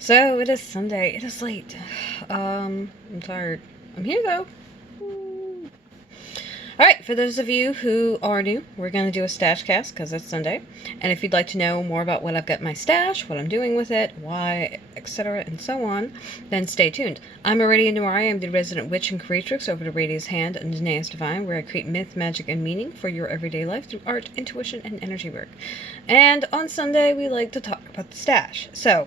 So it is Sunday. It is late. I'm tired. I'm here though. Alright, for those of you who are new, we're going to do a Stashcast because it's Sunday. And if you'd like to know more about what I've got in my stash, what I'm doing with it, why, etc., and so on, then stay tuned. I'm Aradia. I'm the resident witch and creatrix over to Aradia's Hand and Danae's Divine, where I create myth, magic, and meaning for your everyday life through art, intuition, and energy work. And on Sunday, we like to talk about the stash. So,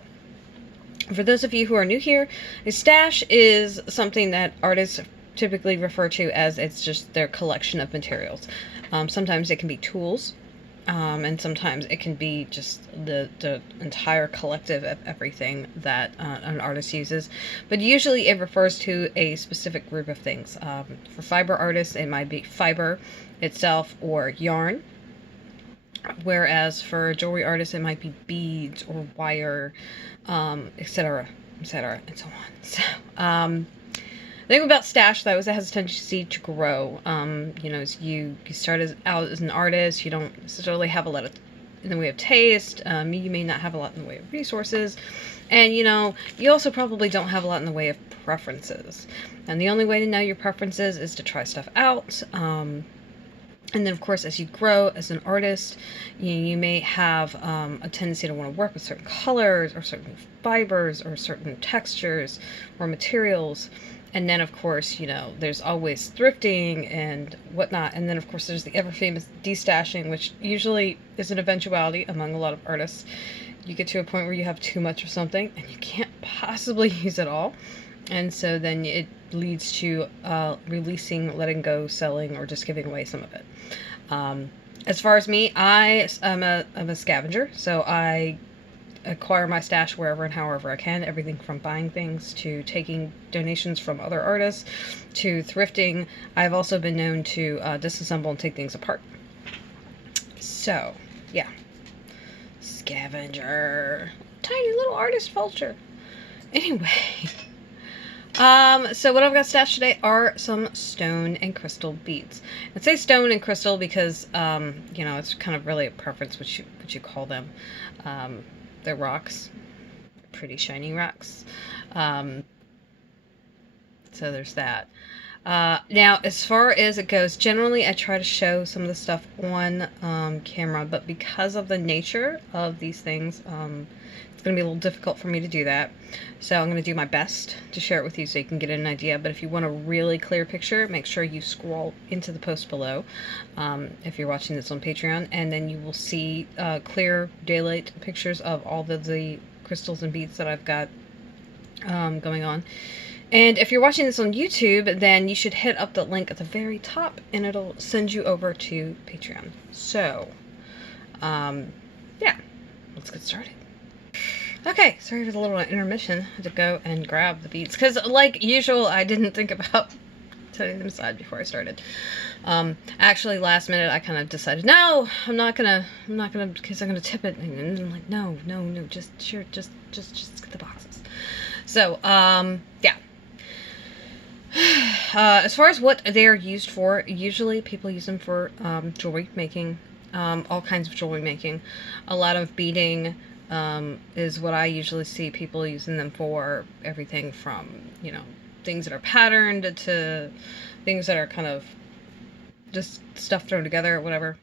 for those of you who are new here, a stash is something that artists typically refer to as it's just their collection of materials. Sometimes it can be tools, and sometimes it can be just the entire collective of everything that an artist uses. But usually it refers to a specific group of things. For fiber artists, it might be fiber itself or yarn. Whereas for jewelry artists, it might be beads or wire, etc., etc., and so on. So, the thing about stash, though, is it has a tendency to grow. As you start out as an artist, you don't necessarily have a lot in the way of taste. You may not have a lot in the way of resources. And, you also probably don't have a lot in the way of preferences. And the only way to know your preferences is to try stuff out. And then, of course, as you grow as an artist, you may have a tendency to want to work with certain colors or certain fibers or certain textures or materials. And then, of course, there's always thrifting and whatnot. And then, of course, there's the ever-famous destashing, which usually is an eventuality among a lot of artists. You get to a point where you have too much of something and you can't possibly use it all. And so then it leads to releasing, letting go, selling, or just giving away some of it. As far as me, I'm a scavenger, so I acquire my stash wherever and however I can. Everything from buying things to taking donations from other artists to thrifting. I've also been known to disassemble and take things apart. So, yeah. Scavenger. Tiny little artist vulture. Anyway. So what I've got stashed today are some stone and crystal beads. I say stone and crystal because, it's kind of really a preference what you call them. They're rocks. Pretty shiny rocks. So there's that. Now, as far as it goes, generally I try to show some of the stuff on camera, but because of the nature of these things, it's going to be a little difficult for me to do that. So I'm going to do my best to share it with you so you can get an idea. But if you want a really clear picture, make sure you scroll into the post below if you're watching this on Patreon, and then you will see clear daylight pictures of all the crystals and beads that I've got going on. And if you're watching this on YouTube, then you should hit up the link at the very top, and it'll send you over to Patreon. So, yeah, let's get started. Okay, sorry for the little intermission. I had to go and grab the beads, because like usual, I didn't think about setting them aside before I started. Actually, last minute, I kind of decided, no, I'm not gonna, because I'm gonna tip it, and I'm like, no, just get the boxes. So, yeah. As far as what they're used for, usually people use them for jewelry making, all kinds of jewelry making. A lot of beading is what I usually see people using them for. Everything from, things that are patterned to things that are kind of just stuff thrown together or whatever.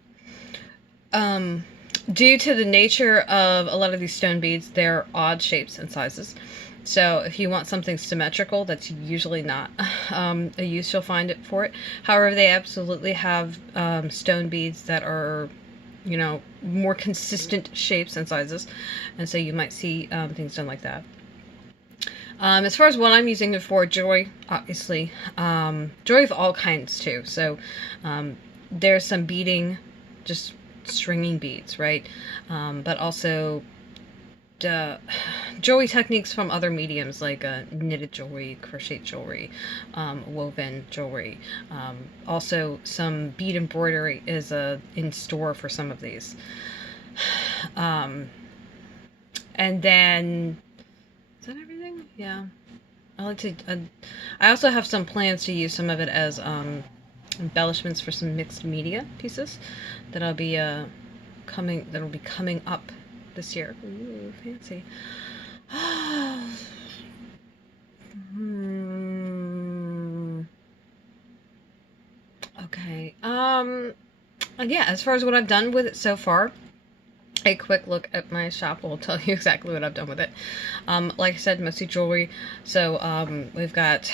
Due to the nature of a lot of these stone beads, they're odd shapes and sizes. So if you want something symmetrical, that's usually not a use you'll find it for it. However, they absolutely have stone beads that are, more consistent shapes and sizes. And so you might see things done like that. As far as what I'm using it for, jewelry, obviously. Jewelry of all kinds, too. So there's some beading, just stringing beads, right? But also jewelry techniques from other mediums like knitted jewelry, crochet jewelry, woven jewelry. Also, some bead embroidery is in store for some of these. And then, is that everything? Yeah. I also have some plans to use some of it as embellishments for some mixed media pieces that'll be coming up this year. Ooh, fancy. Yeah, as far as what I've done with it so far, a quick look at my shop will tell you exactly what I've done with it. Like I said, mostly jewelry. So we've got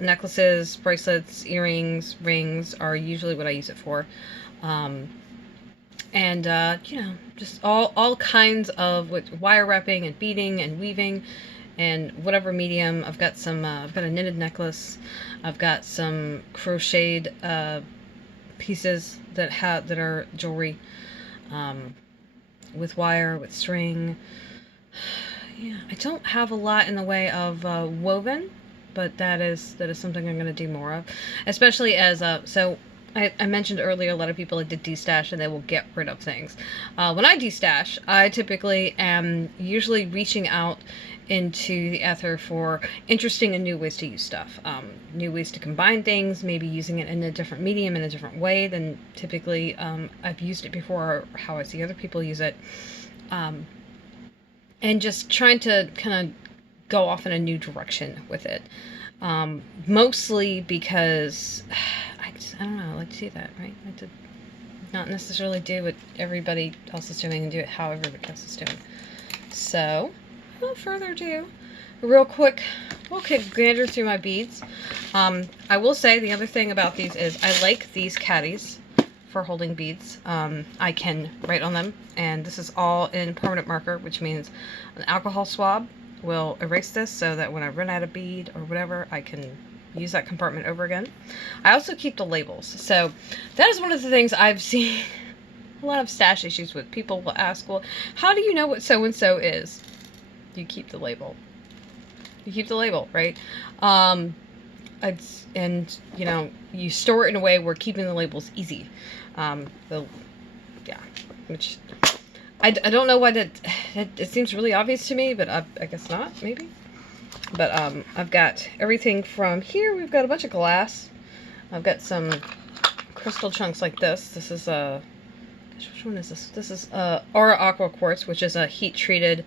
necklaces, bracelets, earrings, rings are usually what I use it for. And you know, just all kinds of with wire wrapping and beading and weaving and whatever medium. I've got some I've got a knitted necklace. I've got some crocheted pieces that are jewelry, with wire, with string. Yeah, I don't have a lot in the way of woven, but that is something I'm going to do more of, especially as so I mentioned earlier, a lot of people like to destash and they will get rid of things. When I destash, I typically am usually reaching out into the ether for interesting and new ways to use stuff. New ways to combine things, maybe using it in a different medium, in a different way than typically I've used it before, or how I see other people use it. And just trying to kind of go off in a new direction with it. Mostly because I don't know, I like to do that, right? I like to not necessarily do what everybody else is doing and do it how everybody else is doing. So, without further ado, real quick gander through my beads. I will say the other thing about these is I like these caddies for holding beads. I can write on them, and this is all in permanent marker, which means an alcohol swab will erase this so that when I run out of bead or whatever, I can use that compartment over again. I also keep the labels. So that is one of the things I've seen a lot of stash issues with. People will ask, well, how do you know what so-and-so is? You keep the label. You keep the label, right? And, you know, you store it in a way where keeping the labels easy. Yeah, which I don't know why it seems really obvious to me, but I guess not, maybe. But I've got everything from here. We've got a bunch of glass. I've got some crystal chunks like this. This is which one is this? This is Aura Aqua Quartz, which is a heat-treated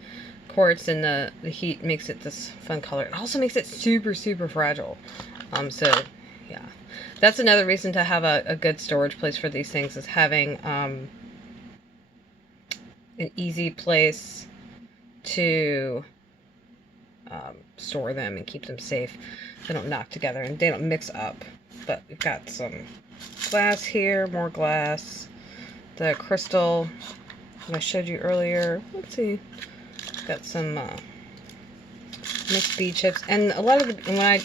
quartz, and the heat makes it this fun color. It also makes it super, super fragile. So, yeah. That's another reason to have a good storage place for these things, is having an easy place to store them and keep them safe. They don't knock together and they don't mix up. But we've got some glass here, more glass. The crystal that I showed you earlier. Let's see. Got some mixed bead chips. And a lot of the, when I...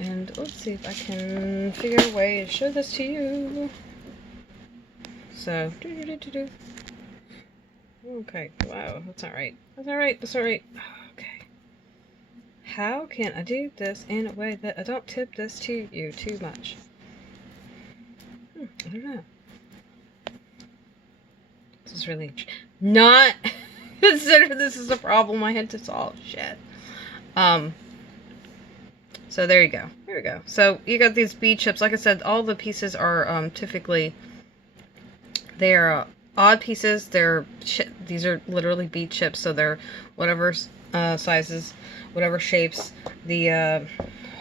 And let's see if I can figure a way to show this to you. So, okay, wow, that's not right. That's not right, that's not right. Okay. How can I do this in a way that I don't tip this to you too much? I don't know. This is really not consider this is a problem I had to solve. Shit. So there you go. There we go. So you got these bead chips. Like I said, all the pieces are typically, they're odd pieces. These are literally bead chips, so they're whatever sizes, whatever shapes. The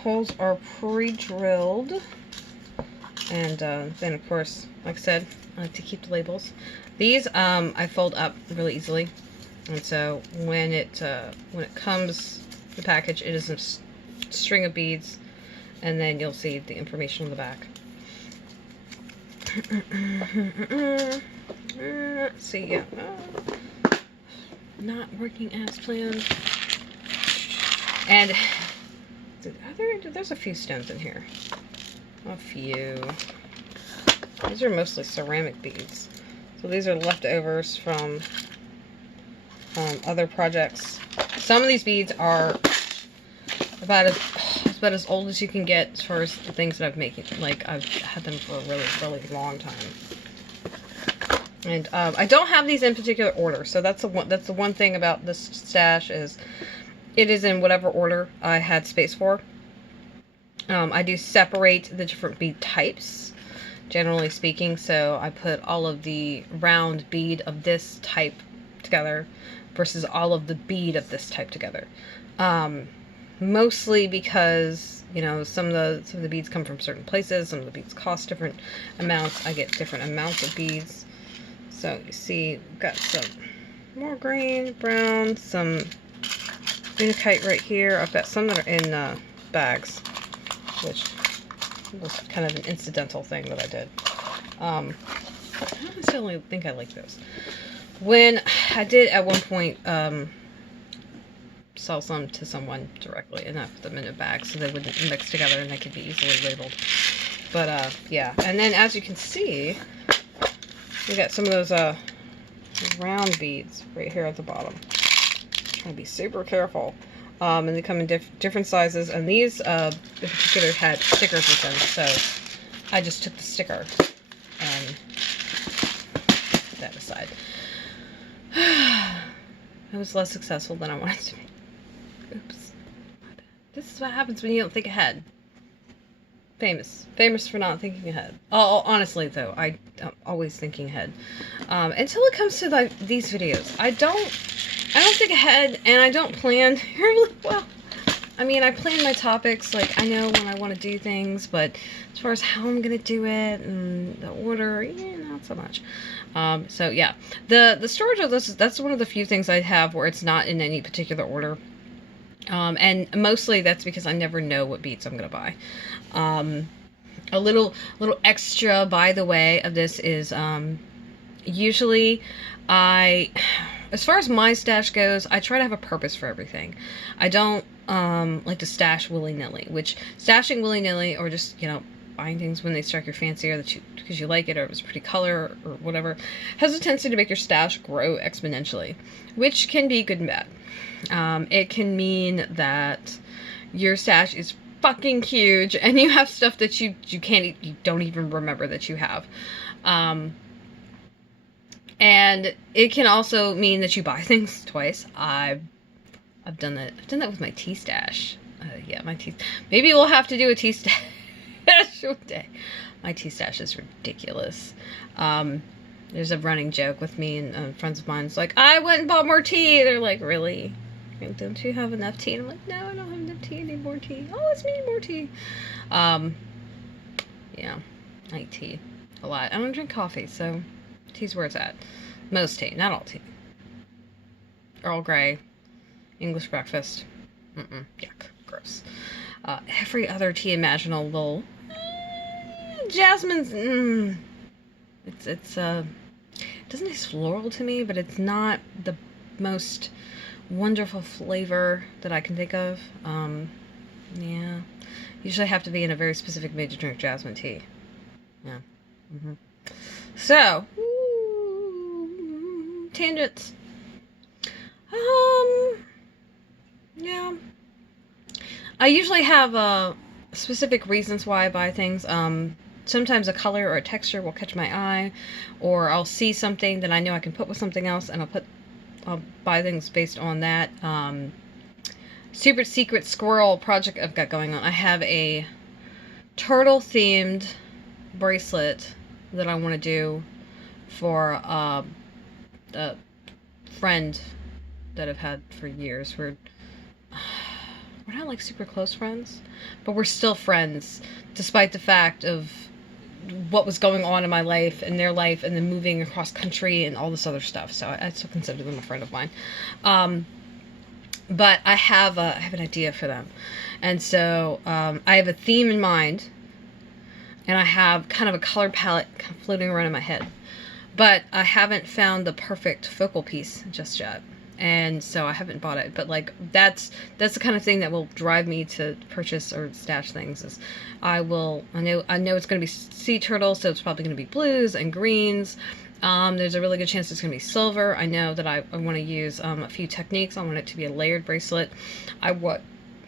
holes are pre-drilled, and then of course, like I said, I like to keep the labels. These I fold up really easily, and so when it comes the package, it is a string of beads, and then you'll see the information on the back. Let's see, yeah. Not working as planned. And there's a few stones in here. A few. These are mostly ceramic beads. So these are leftovers from other projects. Some of these beads are about as old as you can get as far as the things that I've made. Like, I've had them for a really, really long time. And I don't have these in particular order, so that's the one thing about this stash is it is in whatever order I had space for. I do separate the different bead types, generally speaking, so I put all of the round bead of this type together versus all of the bead of this type together. Mostly because You know, some of the beads come from certain places. Some of the beads cost different amounts. I get different amounts of beads. So you see, we've got some more green, brown, some unakite right here. I've got some that are in bags, which was kind of an incidental thing that I did. I don't necessarily think I like those. When I did at one point sell some to someone directly, and I put them in a bag so they wouldn't mix together and they could be easily labeled. But yeah, and then as you can see, we got some of those round beads right here at the bottom. Try to be super careful. And they come in different sizes, and these in particular had stickers with them, so I just took the sticker and put that aside. It was less successful than I wanted to be. Oops. This is what happens when you don't think ahead. Famous for not thinking ahead. Oh, honestly though, I'm always thinking ahead. Until it comes to like these videos, I don't think ahead, and I don't plan really well. I mean, I plan my topics, like I know when I want to do things, but as far as how I'm gonna do it and the order, yeah, not so much. So yeah, the storage of this, that's one of the few things I have where it's not in any particular order. And mostly that's because I never know what beads I'm gonna buy. A little extra, by the way, of this is usually as far as my stash goes, I try to have a purpose for everything. I don't like to stash willy-nilly, which stashing willy-nilly or just, you know, buying things when they strike your fancy or because you like it or it's a pretty color or whatever has a tendency to make your stash grow exponentially, which can be good and bad. It can mean that your stash is fucking huge and you have stuff that you don't even remember that you have. And it can also mean that you buy things twice. I've done that. I've done that with my tea stash. Yeah, my tea. Maybe we'll have to do a tea stash one day. My tea stash is ridiculous. There's a running joke with me and friends of mine. It's like, I went and bought more tea. They're like, really? Don't you have enough tea? And I'm like, no, I don't have enough tea. I need more tea. Oh, let's need more tea. Yeah, I eat tea a lot. I don't drink coffee, so tea's where it's at. Most tea, not all tea. Earl Grey, English breakfast. Yuck, gross. Every other tea imaginable. Jasmine's. It doesn't taste floral to me, but it's not the most wonderful flavor that I can think of. Yeah. Usually I have to be in a very specific mood to drink jasmine tea. Yeah. So, tangents. Yeah. I usually have specific reasons why I buy things. Sometimes a color or a texture will catch my eye, or I'll see something that I know I can put with something else, and I'll buy things based on that. Super secret squirrel project I've got going on. I have a turtle themed bracelet that I want to do for a friend that I've had for years. We're not like super close friends, but we're still friends despite the fact of what was going on in my life and their life and then moving across country and all this other stuff. So I still consider them a friend of mine. But I have an idea for them. And so I have a theme in mind, and I have kind of a color palette kind of floating around in my head. But I haven't found the perfect focal piece just yet. And so I haven't bought it. But like that's the kind of thing that will drive me to purchase or stash things. Is I know it's going to be sea turtle, so it's probably going to be blues and greens. There's a really good chance it's going to be silver. I know that I want to use a few techniques. I want it to be a layered bracelet. I want,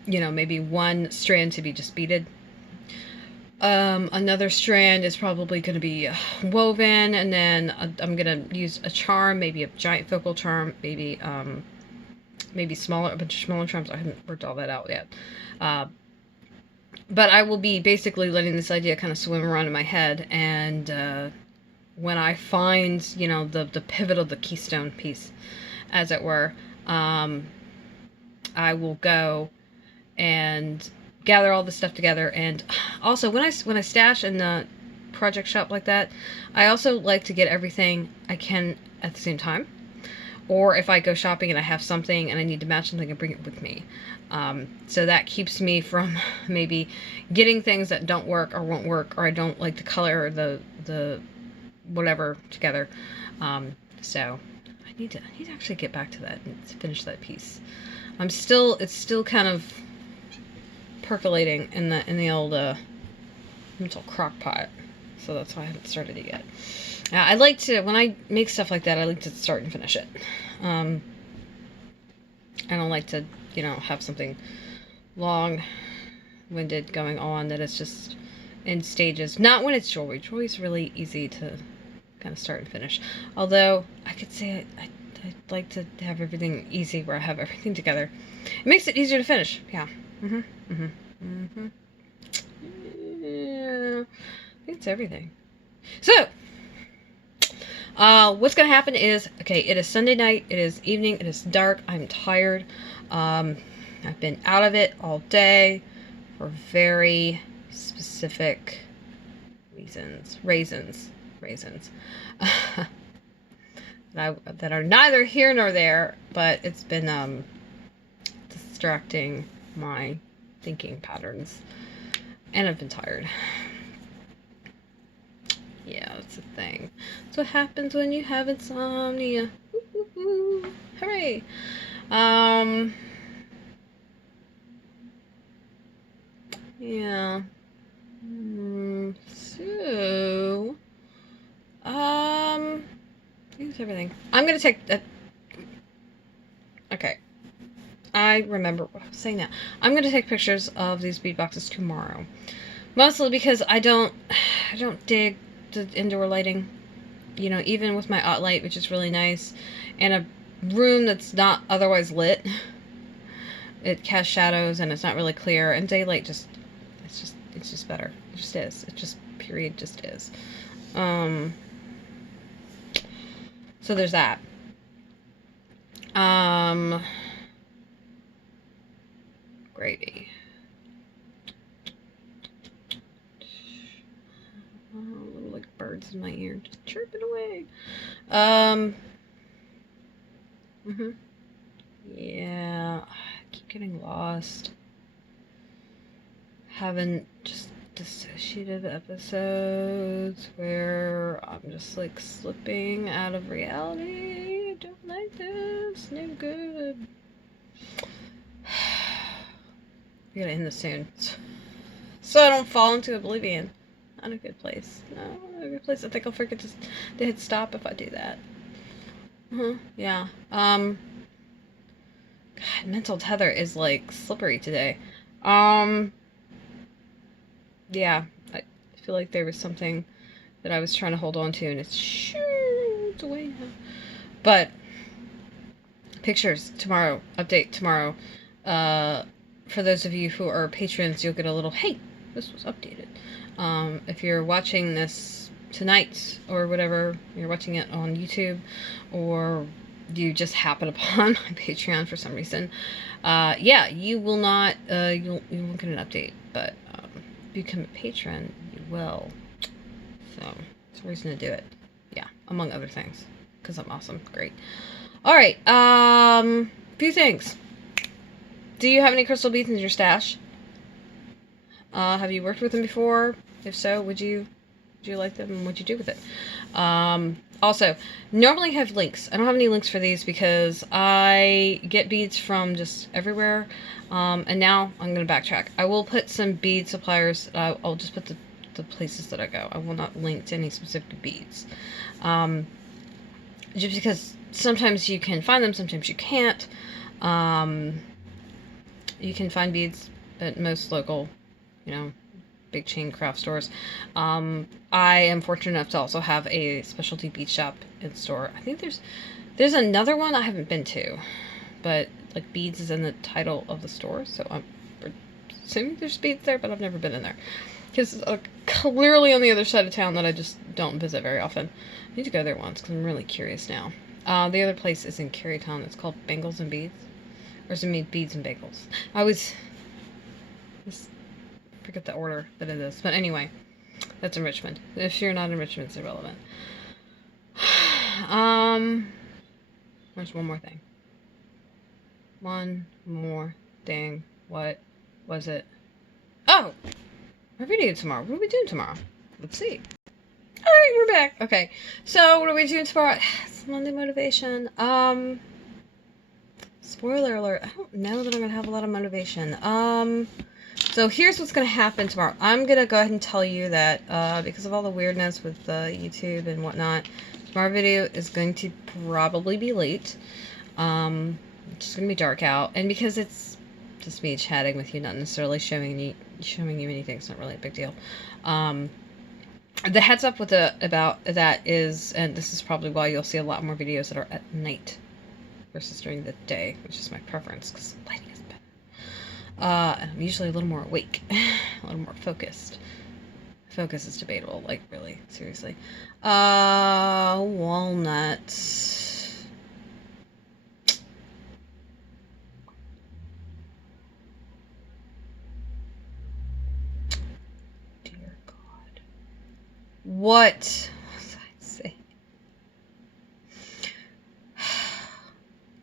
maybe one strand to be just beaded. Another strand is probably going to be woven, and then I'm going to use a charm, maybe a giant focal charm, maybe a bunch of smaller charms. I haven't worked all that out yet. But I will be basically letting this idea kind of swim around in my head, and when I find, the pivot of the keystone piece, as it were, I will go and gather all this stuff together. And also, when I stash in the project shop like that, I also like to get everything I can at the same time. Or if I go shopping and I have something and I need to match something, I bring it with me. So that keeps me from maybe getting things that don't work or won't work, or I don't like the color or the whatever together. So I need to actually get back to that and finish that piece. It's still kind of percolating in the old mental crock pot. So that's why I haven't started it yet. I like to, when I make stuff like that, I like to start and finish it. I don't like to, have something long-winded going on that it's just in stages. Not when it's jewelry. Jewelry's really easy to kind of start and finish. Although, I could say I'd like to have everything easy where I have everything together. It makes it easier to finish. Yeah. Yeah. I think it's everything. So, what's going to happen is, okay, it is Sunday night, it is evening, it is dark, I'm tired. I've been out of it all day for very specific reasons. That are neither here nor there, but it's been, distracting my thinking patterns. And I've been tired. Yeah, that's a thing. That's what happens when you have insomnia. Woo-hoo-hoo. Hooray! Yeah. So, here's everything. I'm gonna take that. Okay. I remember what I was saying now. I'm gonna take pictures of these bead boxes tomorrow. Mostly because I don't dig the indoor lighting. Even with my OT light, which is really nice, and a room that's not otherwise lit, it casts shadows and it's not really clear, and daylight it's just better. It just is. It just is. So there's that. Gravy. Little like birds in my ear, just chirping away. Yeah, I keep getting lost. Having just dissociative episodes where I'm just like slipping out of reality. I don't like this. No good. I gotta end this soon, so I don't fall into oblivion. Not a good place. No, not a good place. I think I'll forget to hit stop if I do that. Yeah. God, mental tether is like slippery today. Yeah, I feel like there was something that I was trying to hold on to, and it's away now. But pictures tomorrow, update tomorrow. For those of you who are patrons, you'll get a little, hey, this was updated. If you're watching this tonight or whatever, you're watching it on YouTube, or you just happen upon my Patreon for some reason, yeah, you will not, you won't get an update, but if you become a patron, you will. So, it's a reason to do it. Yeah, among other things, because I'm awesome. Great. Alright, few things. Do you have any crystal beads in your stash? Have you worked with them before? If so, would you like them, and what'd you do with it? Also, normally have links. I don't have any links for these because I get beads from just everywhere, and now I'm going to backtrack. I will put some bead suppliers, I'll just put the places that I go. I will not link to any specific beads. Just because sometimes you can find them, sometimes you can't. You can find beads at most local, big chain craft stores. I am fortunate enough to also have a specialty bead shop in store. I think there's another one I haven't been to, but like beads is in the title of the store, so I'm assuming there's beads there, but I've never been in there because it's clearly on the other side of town that I just don't visit very often. I need to go there once because I'm really curious now. The other place is in Carytown. It's called Bangles and Beads, or is it Beads and Bagels? forget the order that it is. But anyway, that's enrichment. If you're not enrichment, it's irrelevant. There's one more thing. One more thing. What was it? Oh! Our video tomorrow. What are we doing tomorrow? Let's see. Alright, we're back. Okay. So, what are we doing tomorrow? It's Monday motivation. Spoiler alert. I don't know that I'm gonna have a lot of motivation. So here's what's gonna happen tomorrow. I'm gonna go ahead and tell you that, because of all the weirdness with YouTube and whatnot, tomorrow video is going to probably be late. It's just gonna be dark out, and because it's just me chatting with you, not necessarily showing you anything, it's not really a big deal. The heads up with about that is, and this is probably why you'll see a lot more videos that are at night versus during the day, which is my preference because lighting is better. And I'm usually a little more awake, a little more focused. Focus is debatable, like really, seriously. Walnut. What was I saying? I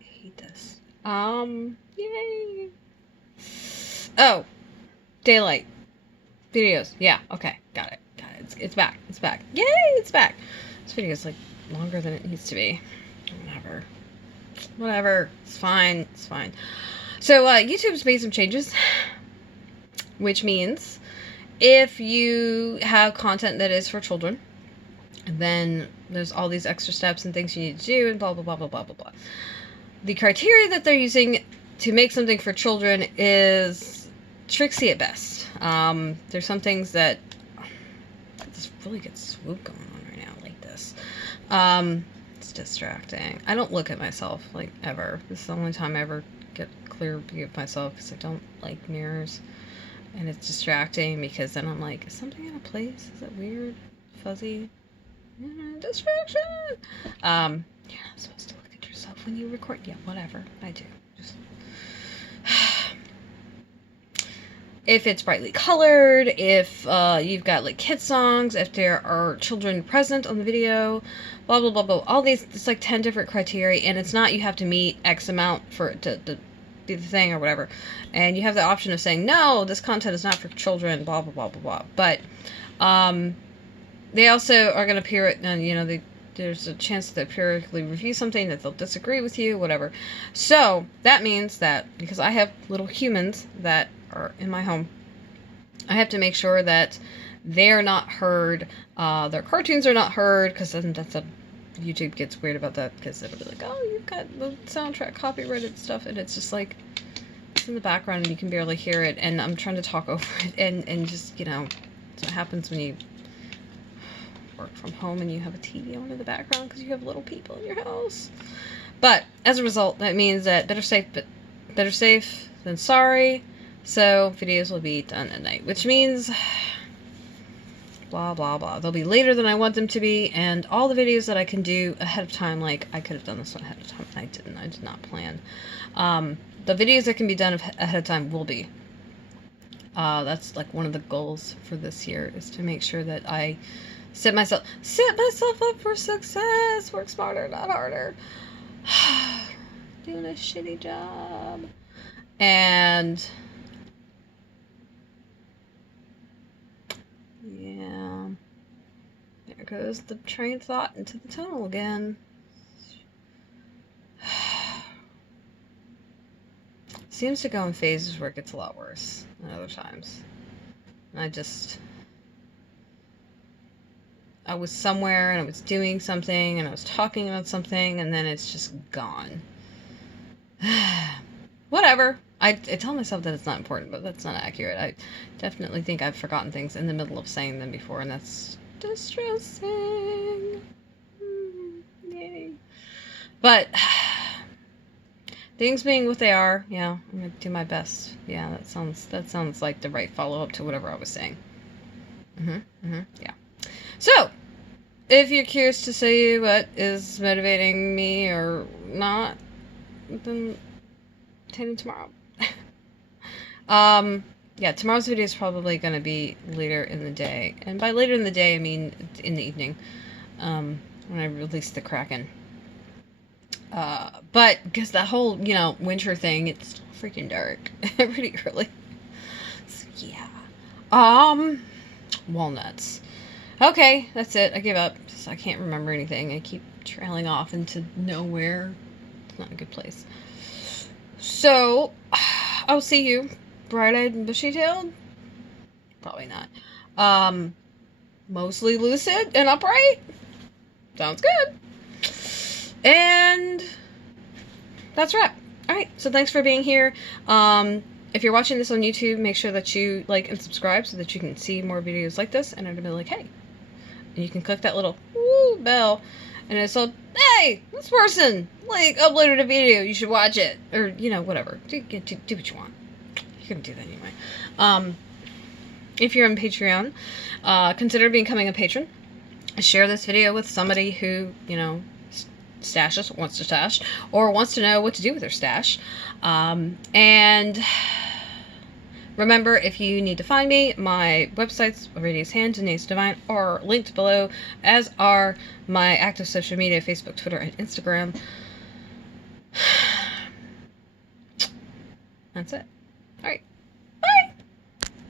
hate this. Yay. Oh, daylight videos. Yeah, okay, got it. It's back. It's back. Yay, it's back. This video is like longer than it needs to be. Whatever. It's fine. It's fine. So, YouTube's made some changes, which means if you have content that is for children, then there's all these extra steps and things you need to do and blah, blah, blah, blah, blah, blah, blah. The criteria that they're using to make something for children is tricksy at best. There's some things that... This really good swoop going on right now, like this. It's distracting. I don't look at myself, like, ever. This is the only time I ever get a clear view of myself, because I don't like mirrors. And it's distracting because then I'm like, is something out of place? Is it weird? Fuzzy? Distraction! You're not supposed to look at yourself when you record. Yeah, whatever. I do. Just... If it's brightly colored, if you've got like kid songs, if there are children present on the video, blah, blah, blah, blah. All these, it's like 10 different criteria, and it's not you have to meet X amount for it to do the thing or whatever, and you have the option of saying no, this content is not for children, blah blah blah blah blah. But they also are going to peer, and there's a chance that they periodically review something that they'll disagree with you, whatever. So that means that because I have little humans that are in my home, I have to make sure that they're not heard, their cartoons are not heard, because then YouTube gets weird about that, because it'll be like, oh, you've got the soundtrack copyrighted stuff, and it's just like, it's in the background and you can barely hear it, and I'm trying to talk over it, and just, that's what happens when you work from home and you have a TV on in the background because you have little people in your house. But as a result, that means that better safe than sorry, so videos will be done at night, which means... blah, blah, blah. They'll be later than I want them to be, and all the videos that I can do ahead of time, like, I could have done this one ahead of time, and I didn't. I did not plan. The videos that can be done ahead of time will be. That's, like, one of the goals for this year, is to make sure that I set myself up for success. Work smarter, not harder. Doing a shitty job. And... yeah, there goes the train of thought into the tunnel again. Seems to go in phases where it gets a lot worse than other times. And I was somewhere and I was doing something and I was talking about something and then it's just gone. Whatever. I tell myself that it's not important, but that's not accurate. I definitely think I've forgotten things in the middle of saying them before, and that's distressing. Yay. But things being what they are, yeah, I'm gonna do my best. Yeah, that sounds like the right follow-up to whatever I was saying. Yeah. So, if you're curious to see what is motivating me or not, then tune in tomorrow. Yeah, tomorrow's video is probably going to be later in the day. And by later in the day, I mean in the evening, when I release the Kraken. But because that whole, winter thing, it's still freaking dark pretty early. So, yeah. Walnuts. Okay, that's it. I give up. I can't remember anything. I keep trailing off into nowhere. It's not a good place. So, I'll see you, bright-eyed and bushy-tailed. Probably not. Mostly lucid and upright. Sounds good. And that's a wrap. Alright, so thanks for being here. If you're watching this on YouTube, make sure that you like and subscribe so that you can see more videos like this, and it'll be like, hey. And you can click that little woo bell, and it's like, hey, this person, uploaded a video, you should watch it. Or, whatever. Do what you want. You're gonna do that anyway. If you're on Patreon, consider becoming a patron. Share this video with somebody who, stashes, wants to stash, or wants to know what to do with their stash. And remember, if you need to find me, my websites, Aradia's Hand and Nace Divine, are linked below, as are my active social media, Facebook, Twitter, and Instagram. That's it. Alright.